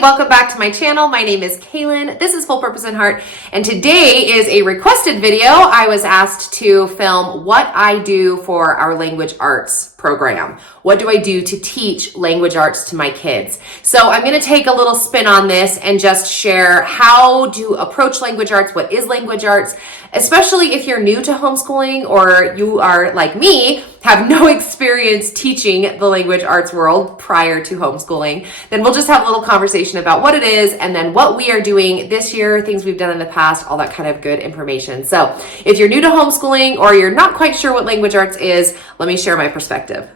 welcome back to my channel. My name is Kaylin. This is Full Purpose in Heart, and today is a requested video. I was asked to film what I do for our language arts program. What do I do to teach language arts to my kids? So I'm going to take a little spin on this and just share how to approach language arts, what is language arts, especially if you're new to homeschooling or you are like me, have no experience teaching the language arts world prior to homeschooling. Then we'll just have a little conversation about what it is and then what we are doing this year, things we've done in the past, all that kind of good information. So if you're new to homeschooling or you're not quite sure what language arts is, let me share my perspective.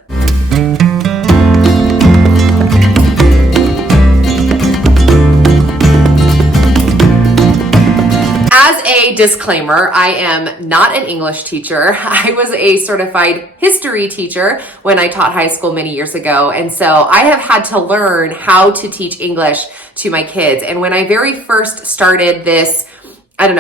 As a disclaimer, I am not an English teacher. I was a certified history teacher when I taught high school many years ago. And so I have had to learn how to teach English to my kids. And when I very first started this,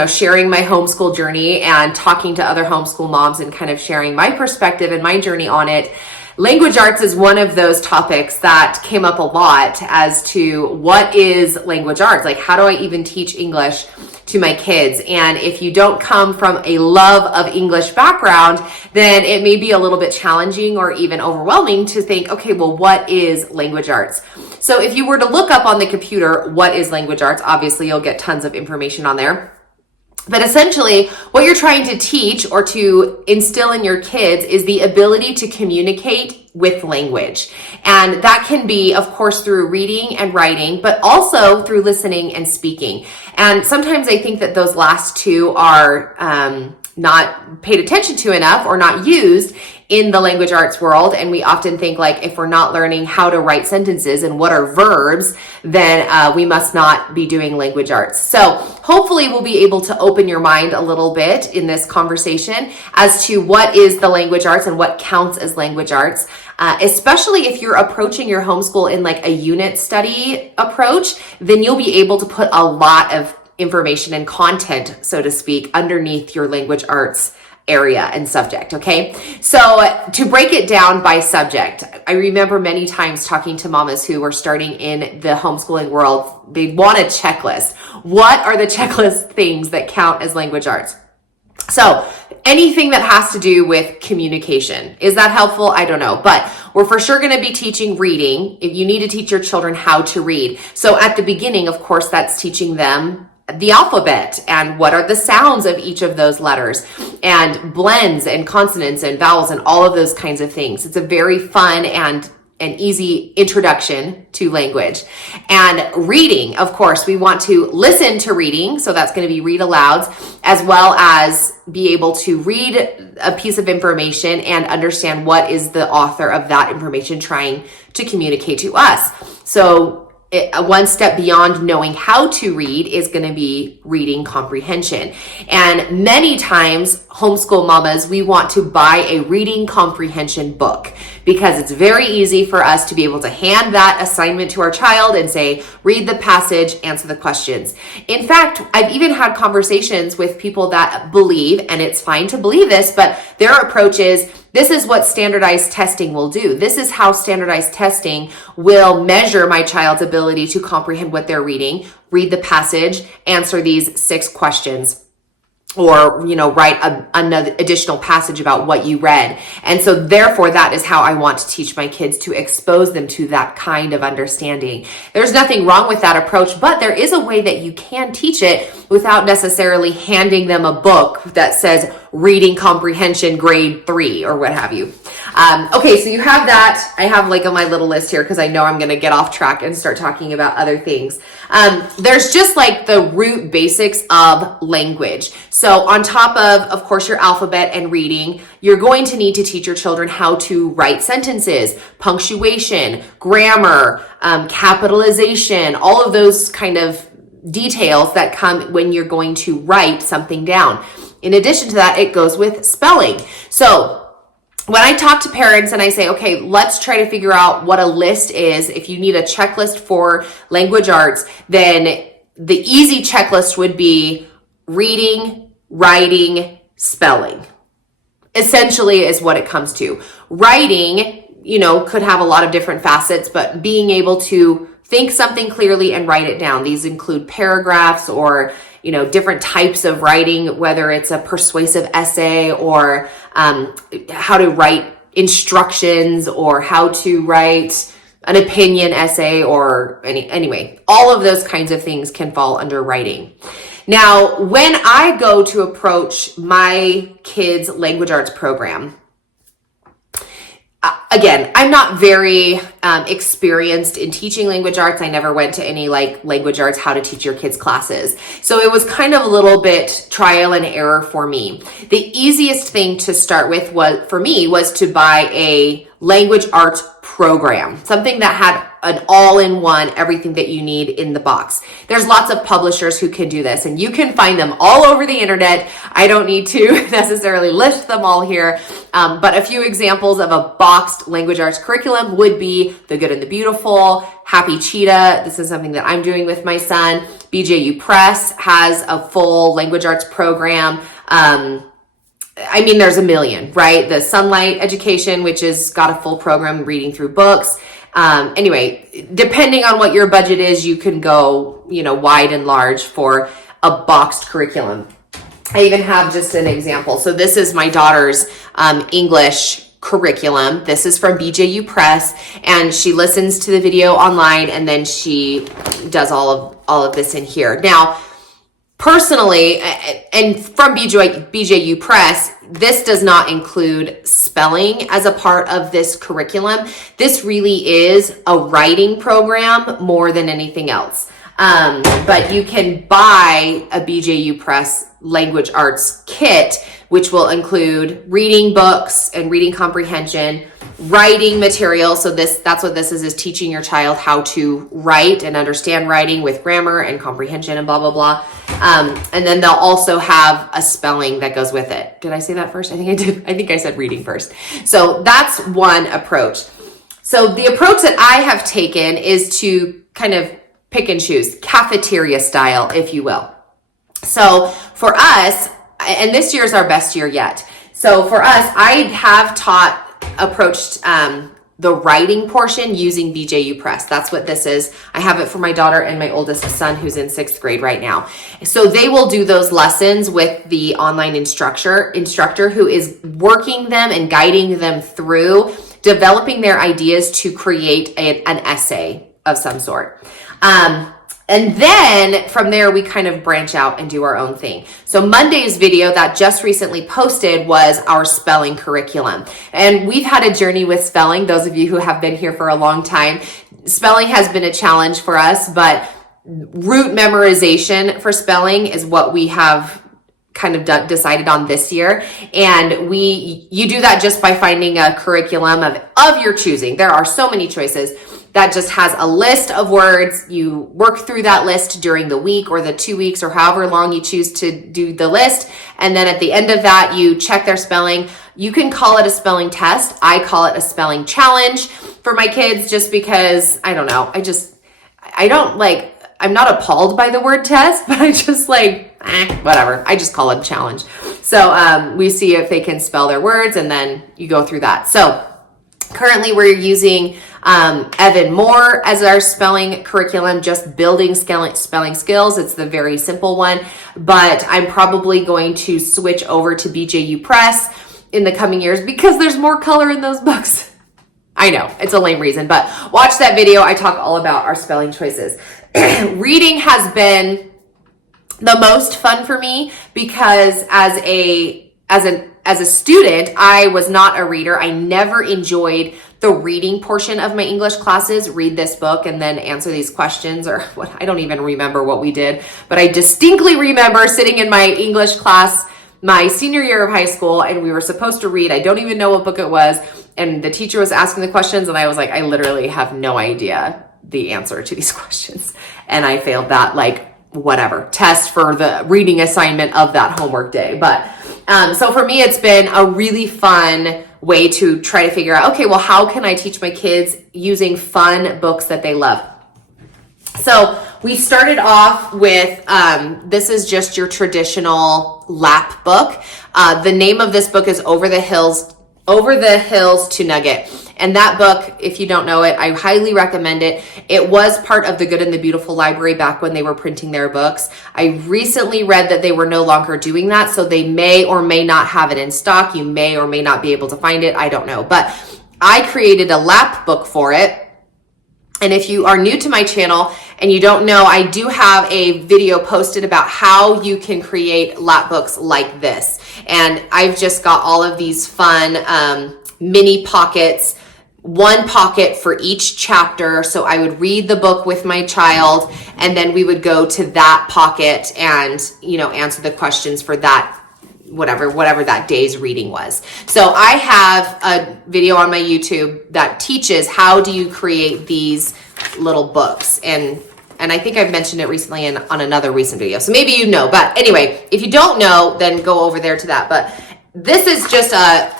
sharing my homeschool journey and talking to other homeschool moms and kind of sharing my perspective and my journey on it, language arts is one of those topics that came up a lot as to what is language arts? Like, how do I even teach English to my kids? And if you don't come from a love of English background, then it may be a little bit challenging or even overwhelming to think, okay, well, what is language arts? So if you were to look up on the computer, what is language arts? Obviously, you'll get tons of information on there. But essentially, what you're trying to teach or to instill in your kids is the ability to communicate with language. And that can be, of course, through reading and writing, but also through listening and speaking. And sometimes I think that those last two are not paid attention to enough or not used in the language arts world. And we often think, like, if we're not learning how to write sentences and what are verbs, then we must not be doing language arts. So hopefully we'll be able to open your mind a little bit in this conversation as to what is the language arts and what counts as language arts. Especially if you're approaching your homeschool in like a unit study approach, then you'll be able to put a lot of information and content, so to speak, underneath your language arts area and subject. Okay. So to break it down by subject, I remember many times talking to mamas who were starting in the homeschooling world. They want a checklist. What are the checklist things that count as language arts? So anything that has to do with communication. Is that helpful? I don't know, but we're for sure going to be teaching reading. If you need to teach your children how to read. So at the beginning, of course, that's teaching them the alphabet and what are the sounds of each of those letters and blends and consonants and vowels and all of those kinds of things. It's a very fun and an easy introduction to language. And reading, of course, we want to listen to reading. So that's going to be read alouds, as well as be able to read a piece of information and understand what is the author of that information trying to communicate to us. So one step beyond knowing how to read is going to be reading comprehension. And many times, homeschool mamas, we want to buy a reading comprehension book because it's very easy for us to be able to hand that assignment to our child and say, read the passage, answer the questions. In fact, I've even had conversations with people that believe, and it's fine to believe this, but their approach is, this is what standardized testing will do. This is how standardized testing will measure my child's ability to comprehend what they're reading, read the passage, answer these 6 questions, or, write another additional passage about what you read. And so therefore, that is how I want to teach my kids, to expose them to that kind of understanding. There's nothing wrong with that approach, but there is a way that you can teach it without necessarily handing them a book that says reading comprehension grade 3 or what have you. Okay, so you have that. I have like on my little list here because I know I'm going to get off track and start talking about other things. There's just like the root basics of language. So on top of course, your alphabet and reading, you're going to need to teach your children how to write sentences, punctuation, grammar, capitalization, all of those kind of details that come when you're going to write something down. In addition to that, it goes with spelling. So when I talk to parents and I say, okay, let's try to figure out what a list is. If you need a checklist for language arts, then the easy checklist would be reading, writing, spelling. Essentially is what it comes to. Writing, could have a lot of different facets, but being able to think something clearly and write it down. These include paragraphs or, different types of writing, whether it's a persuasive essay or how to write instructions or how to write an opinion essay or anyway, all of those kinds of things can fall under writing. Now, when I go to approach my kids' language arts program, again, I'm not very experienced in teaching language arts. I never went to any language arts, how to teach your kids classes. So it was kind of a little bit trial and error for me. The easiest thing to start with was to buy a language arts program, something that had an all-in-one, everything that you need in the box. There's lots of publishers who can do this, and you can find them all over the internet. I don't need to necessarily list them all here, but a few examples of a boxed language arts curriculum would be The Good and the Beautiful, Happy Cheetah. This is something that I'm doing with my son. BJU Press has a full language arts program. There's a million, right? The Sunlight Education, which has got a full program reading through books. Anyway, depending on what your budget is, you can go, wide and large for a boxed curriculum. I even have just an example. So this is my daughter's English curriculum. This is from BJU Press, and she listens to the video online, and then she does all of this in here. Now, personally, and from BJU Press, this does not include spelling as a part of this curriculum. This really is a writing program more than anything else. But you can buy a BJU Press language arts kit, which will include reading books and reading comprehension, writing material. So that's what this is teaching your child how to write and understand writing with grammar and comprehension and blah, blah, blah. And then they'll also have a spelling that goes with it. Did I say that first? I think I did. I think I said reading first. So that's one approach. So the approach that I have taken is to kind of pick and choose, cafeteria style, if you will. So for us, and this year is our best year yet. So for us, I have approached the writing portion using BJU Press. That's what this is. I have it for my daughter and my oldest son who's in 6th grade right now. So they will do those lessons with the online instructor who is working them and guiding them through developing their ideas to create an essay of some sort. And then from there, we kind of branch out and do our own thing. So Monday's video that just recently posted was our spelling curriculum. And we've had a journey with spelling. Those of you who have been here for a long time, spelling has been a challenge for us, but root memorization for spelling is what we have kind of decided on this year. And you do that just by finding a curriculum of your choosing. There are so many choices. That just has a list of words. You work through that list during the week or the 2 weeks or however long you choose to do the list. And then at the end of that, you check their spelling. You can call it a spelling test. I call it a spelling challenge for my kids just because, I don't know. I'm not appalled by the word test, but I just whatever. I just call it a challenge. So we see if they can spell their words and then you go through that. So currently we're using Evan Moore as our spelling curriculum, just building spelling skills. It's the very simple one, but I'm probably going to switch over to BJU Press in the coming years because there's more color in those books. I know, it's a lame reason, but watch that video. I talk all about our spelling choices. Reading has been the most fun for me because as a student, I was not a reader. I never enjoyed the reading portion of my English classes, read this book and then answer these questions or what. I don't even remember what we did, but I distinctly remember sitting in my English class my senior year of high school and we were supposed to read. I don't even know what book it was. And the teacher was asking the questions and I was like, I literally have no idea the answer to these questions. And I failed that test for the reading assignment of that homework day. But so for me, it's been a really fun way to try to figure out, okay, well, how can I teach my kids using fun books that they love? So we started off with, this is just your traditional lap book. The name of this book is Over the Hills to Nugget. And that book, if you don't know it, I highly recommend it. It was part of the Good and the Beautiful library back when they were printing their books. I recently read that they were no longer doing that, so they may or may not have it in stock. You may or may not be able to find it. I don't know. But I created a lap book for it. And if you are new to my channel and you don't know, I do have a video posted about how you can create lap books like this. And I've just got all of these fun mini pockets, one pocket for each chapter. So I would read the book with my child, and then we would go to that pocket and, answer the questions for that whatever that day's reading was. So I have a video on my YouTube that teaches how do you create these little books. And I think I've mentioned it recently on another recent video. So maybe you know, but anyway, if you don't know, then go over there to that. But this is just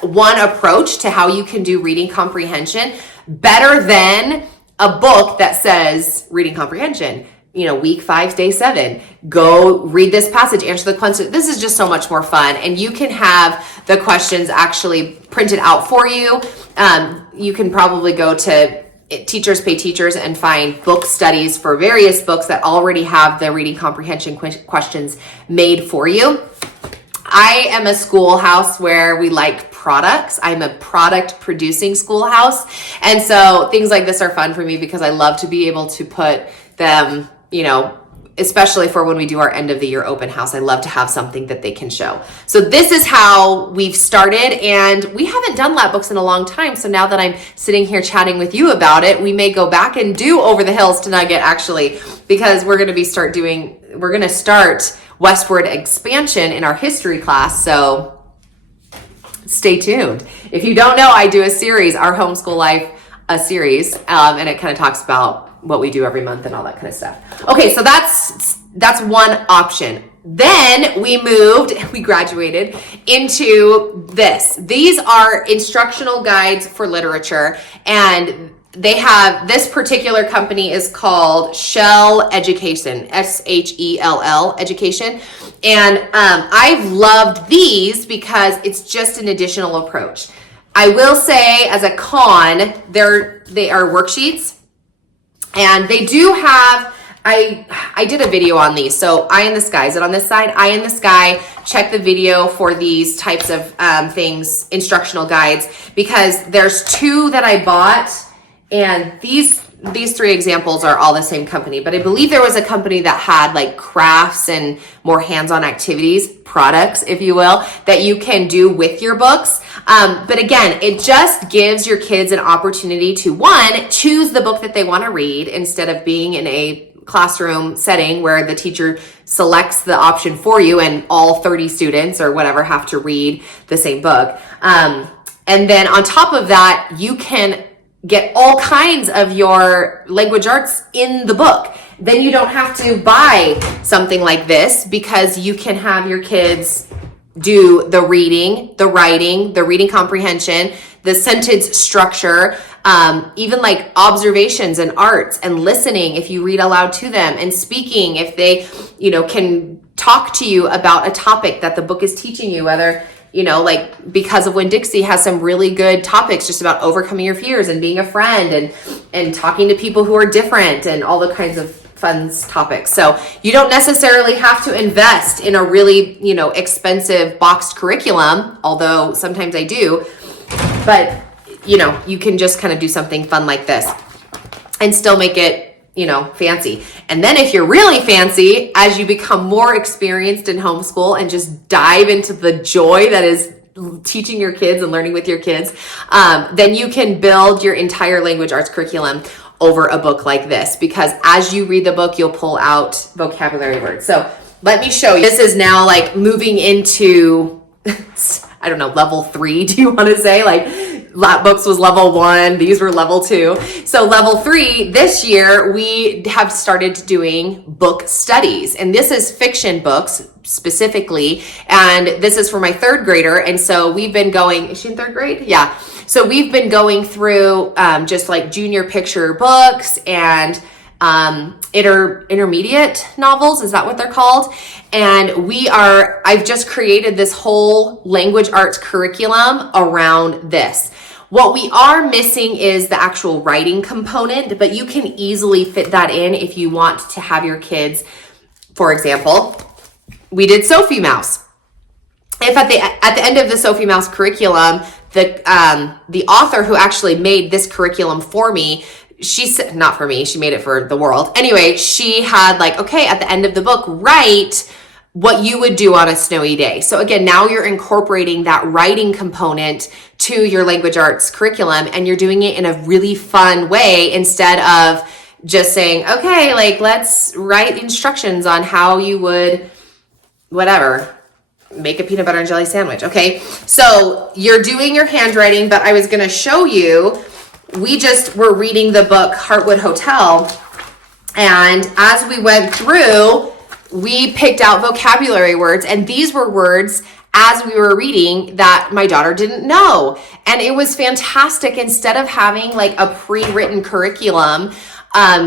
one approach to how you can do reading comprehension better than a book that says reading comprehension. Week 5, day 7, go read this passage, answer the question. This is just so much more fun. And you can have the questions actually printed out for you. You can probably go to Teachers Pay Teachers and find book studies for various books that already have the reading comprehension questions made for you. I am a schoolhouse where we like products. I'm a product producing schoolhouse. And so things like this are fun for me because I love to be able to put them, especially for when we do our end of the year open house. I love to have something that they can show. So this is how we've started, and we haven't done lap books in a long time. So now that I'm sitting here chatting with you about it, we may go back and do Over the Hills to Nugget actually, because we're going to start westward expansion in our history class. So stay tuned. If you don't know, I do a series, Our Homeschool Life, a series, and it kind of talks about what we do every month and all that kind of stuff. Okay, so that's one option. Then we graduated into this. These are instructional guides for literature, and this particular company is called Shell Education, Shell Education. And I've loved these because it's just an additional approach. I will say as a con, they are worksheets. And they do have, I did a video on these. So Eye in the Sky, is it on this side? Eye in the Sky, check the video for these types of things, instructional guides, because there's 2 that I bought, and these 3 examples are all the same company. But I believe there was a company that had like crafts and more hands-on activities, products, if you will, that you can do with your books. But again, it just gives your kids an opportunity to, one, choose the book that they want to read instead of being in a classroom setting where the teacher selects the option for you and all 30 students or whatever have to read the same book. And then on top of that, you can get all kinds of your language arts in the book. Then you don't have to buy something like this because you can have your kids do the reading, the writing, the reading comprehension, the sentence structure, even like observations and arts and listening if you read aloud to them, and speaking if they, can talk to you about a topic that the book is teaching you, whether like Because of Winn-Dixie has some really good topics just about overcoming your fears and being a friend and talking to people who are different and all the kinds of fun topics. So you don't necessarily have to invest in a really, expensive boxed curriculum, although sometimes I do, but you can just kind of do something fun like this and still make it fancy. And then if you're really fancy, as you become more experienced in homeschool and just dive into the joy that is teaching your kids and learning with your kids, then you can build your entire language arts curriculum over a book like this, because as you read the book, you'll pull out vocabulary words. So let me show you. This is now like moving into, I don't know, level 3, do you want to say? Like lap books was level 1, these were level 2. So level 3, this year we have started doing book studies, and this is fiction books specifically, and this is for my 3rd grader. And so we've been going, is she in 3rd grade? Yeah. So we've been going through just like junior picture books and intermediate novels, is that what they're called? And I've just created this whole language arts curriculum around this. What we are missing is the actual writing component, but you can easily fit that in if you want to have your kids, for example, we did Sophie Mouse. If at the end of the Sophie Mouse curriculum, the author who actually made this curriculum for me, she said, not for me, she made it for the world. Anyway, she had like, okay, at the end of the book, write what you would do on a snowy day. So again, now you're incorporating that writing component to your language arts curriculum, and you're doing it in a really fun way instead of just saying, okay, like let's write instructions on how you would, whatever, make a peanut butter and jelly sandwich. Okay, so you're doing your handwriting, but I was going to show you, we just were reading the book Heartwood Hotel, and as we went through, we picked out vocabulary words, and these were words as we were reading that my daughter didn't know. And it was fantastic. Instead of having like a pre-written curriculum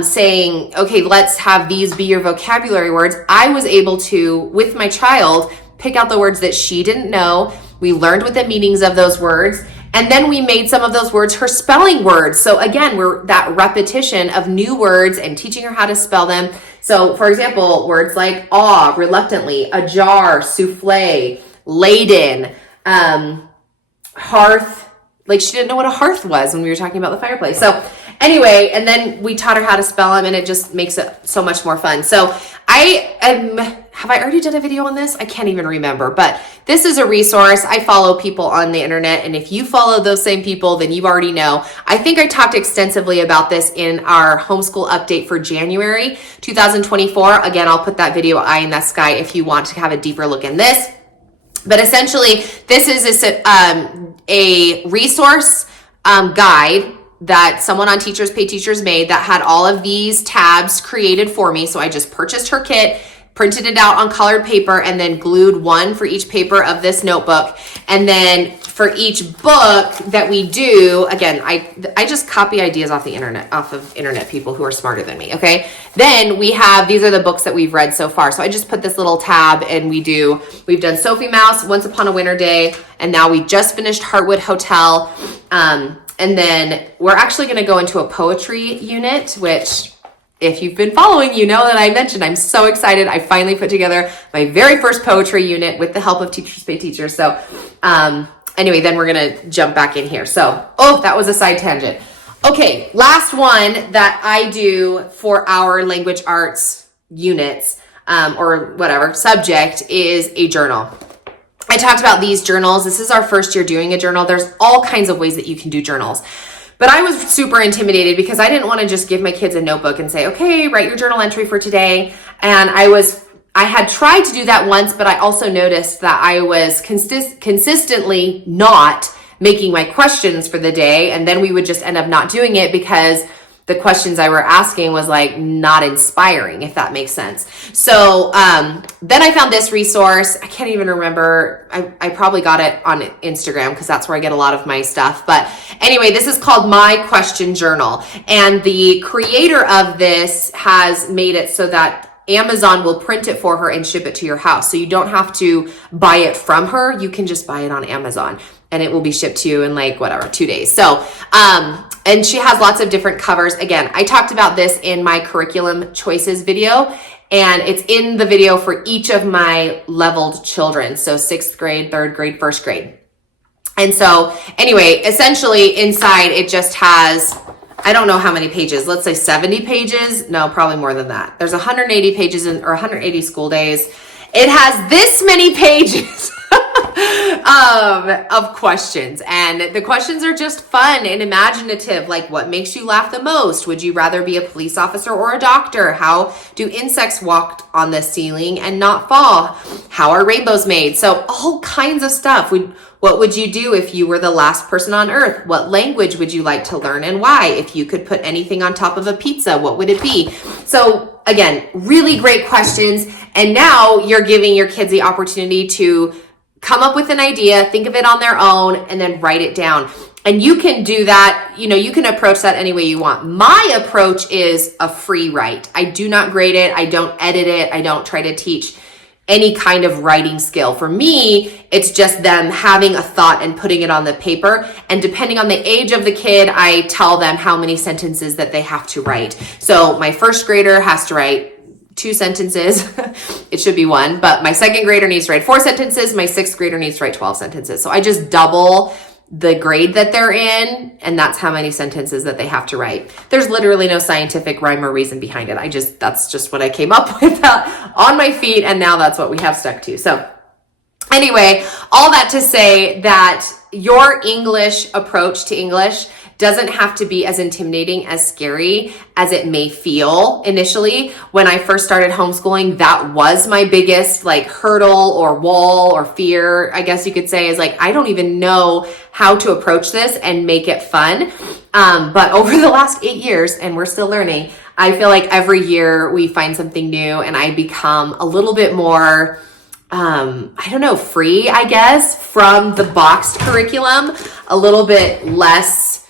saying, okay, let's have these be your vocabulary words, I was able to, with my child, pick out the words that she didn't know. We learned what the meanings of those words, and then we made some of those words her spelling words. So again, we're that repetition of new words and teaching her how to spell them. So for example, words like awe, reluctantly, ajar, souffle, laden, hearth, like she didn't know what a hearth was when we were talking about the fireplace. So anyway, and then we taught her how to spell them, and it just makes it so much more fun. So have I already done a video on this? I can't even remember, but this is a resource. I follow people on the internet, and if you follow those same people, then you already know. I think I talked extensively about this in our homeschool update for January 2024. Again, I'll put that video eye in that sky if you want to have a deeper look in this. But essentially, this is a resource guide that someone on Teachers Pay Teachers made that had all of these tabs created for me. So I just purchased her kit, printed it out on colored paper, and then glued one for each paper of this notebook. And then for each book that we do, again, I just copy ideas off of internet people who are smarter than me, okay? Then we have, these are the books that we've read so far. So I just put this little tab, and we've done Sophie Mouse, Once Upon a Winter Day, and now we just finished Heartwood Hotel. And then we're actually gonna go into a poetry unit, which, if you've been following, you know that I mentioned I'm so excited. I finally put together my very first poetry unit with the help of Teachers Pay Teachers. So anyway, then we're going to jump back in here. So, that was a side tangent. Okay, last one that I do for our language arts units or whatever subject is a journal. I talked about these journals. This is our first year doing a journal. There's all kinds of ways that you can do journals. But I was super intimidated because I didn't want to just give my kids a notebook and say, okay, write your journal entry for today. And I had tried to do that once, but I also noticed that I was consistently not making my questions for the day. And then we would just end up not doing it because the questions I were asking was like not inspiring, if that makes sense. So then I found this resource. I can't even remember. I probably got it on Instagram because that's where I get a lot of my stuff. But anyway, this is called My Question Journal. And the creator of this has made it so that Amazon will print it for her and ship it to your house. So you don't have to buy it from her. You can just buy it on Amazon, and it will be shipped to you in 2 days. So, and she has lots of different covers. Again, I talked about this in my curriculum choices video, and it's in the video for each of my leveled children. So 6th grade, 3rd grade, 1st grade. And so anyway, essentially inside it just has, I don't know how many pages, let's say 70 pages. No, probably more than that. There's 180 pages or 180 school days. It has this many pages of questions, and the questions are just fun and imaginative. Like, what makes you laugh the most? Would you rather be a police officer or a doctor? How do insects walk on the ceiling and not fall? How are rainbows made? So all kinds of stuff. What would you do if you were the last person on earth? What language would you like to learn and why? If you could put anything on top of a pizza, what would it be? So again, really great questions. And now you're giving your kids the opportunity to come up with an idea, think of it on their own, and then write it down. And you can do that, you can approach that any way you want. My approach is a free write. I do not grade it. I don't edit it. I don't try to teach any kind of writing skill. For me, it's just them having a thought and putting it on the paper. And depending on the age of the kid, I tell them how many sentences that they have to write. So my first grader has to write 2 sentences. It should be 1, but my second grader needs to write 4 sentences. My 6th grader needs to write 12 sentences. So I just double the grade that they're in, and that's how many sentences that they have to write. There's literally no scientific rhyme or reason behind it. That's just what I came up with on my feet, and now that's what we have stuck to. So anyway, all that to say that your English approach to English doesn't have to be as intimidating, as scary as it may feel initially. When I first started homeschooling, that was my biggest like hurdle or wall or fear, I guess you could say, is like, I don't even know how to approach this and make it fun. But over the last 8 years, and we're still learning, I feel like every year we find something new and I become a little bit more free, I guess, from the boxed curriculum, a little bit less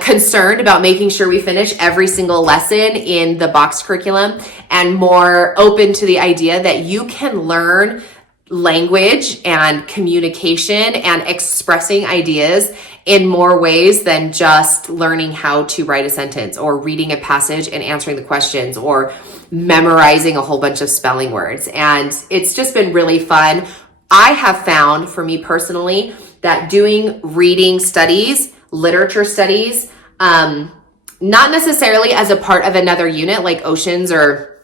concerned about making sure we finish every single lesson in the boxed curriculum, and more open to the idea that you can learn language and communication and expressing ideas in more ways than just learning how to write a sentence or reading a passage and answering the questions or memorizing a whole bunch of spelling words. And it's just been really fun. I have found, for me personally, that doing reading studies, literature studies, not necessarily as a part of another unit like oceans or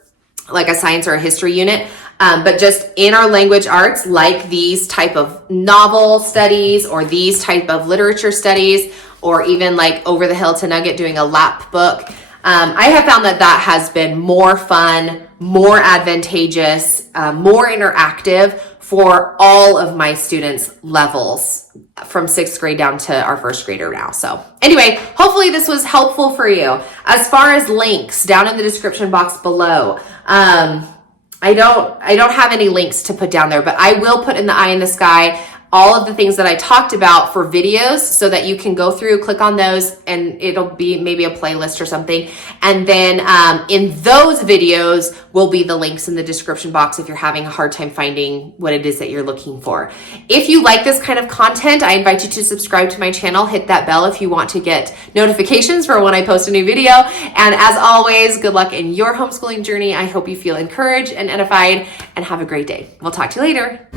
like a science or a history unit, but just in our language arts, like these type of novel studies or these type of literature studies, or even like Over the Hill to Nugget doing a lap book. I have found that has been more fun, more advantageous, more interactive for all of my students' levels from 6th grade down to our 1st grader now. So anyway, hopefully this was helpful for you. As far as links, down in the description box below, I don't have any links to put down there, but I will put in the eye in the sky all of the things that I talked about for videos so that you can go through, click on those, and it'll be maybe a playlist or something. And then in those videos will be the links in the description box if you're having a hard time finding what it is that you're looking for. If you like this kind of content, I invite you to subscribe to my channel. Hit that bell if you want to get notifications for when I post a new video. And as always, good luck in your homeschooling journey. I hope you feel encouraged and edified, and have a great day. We'll talk to you later.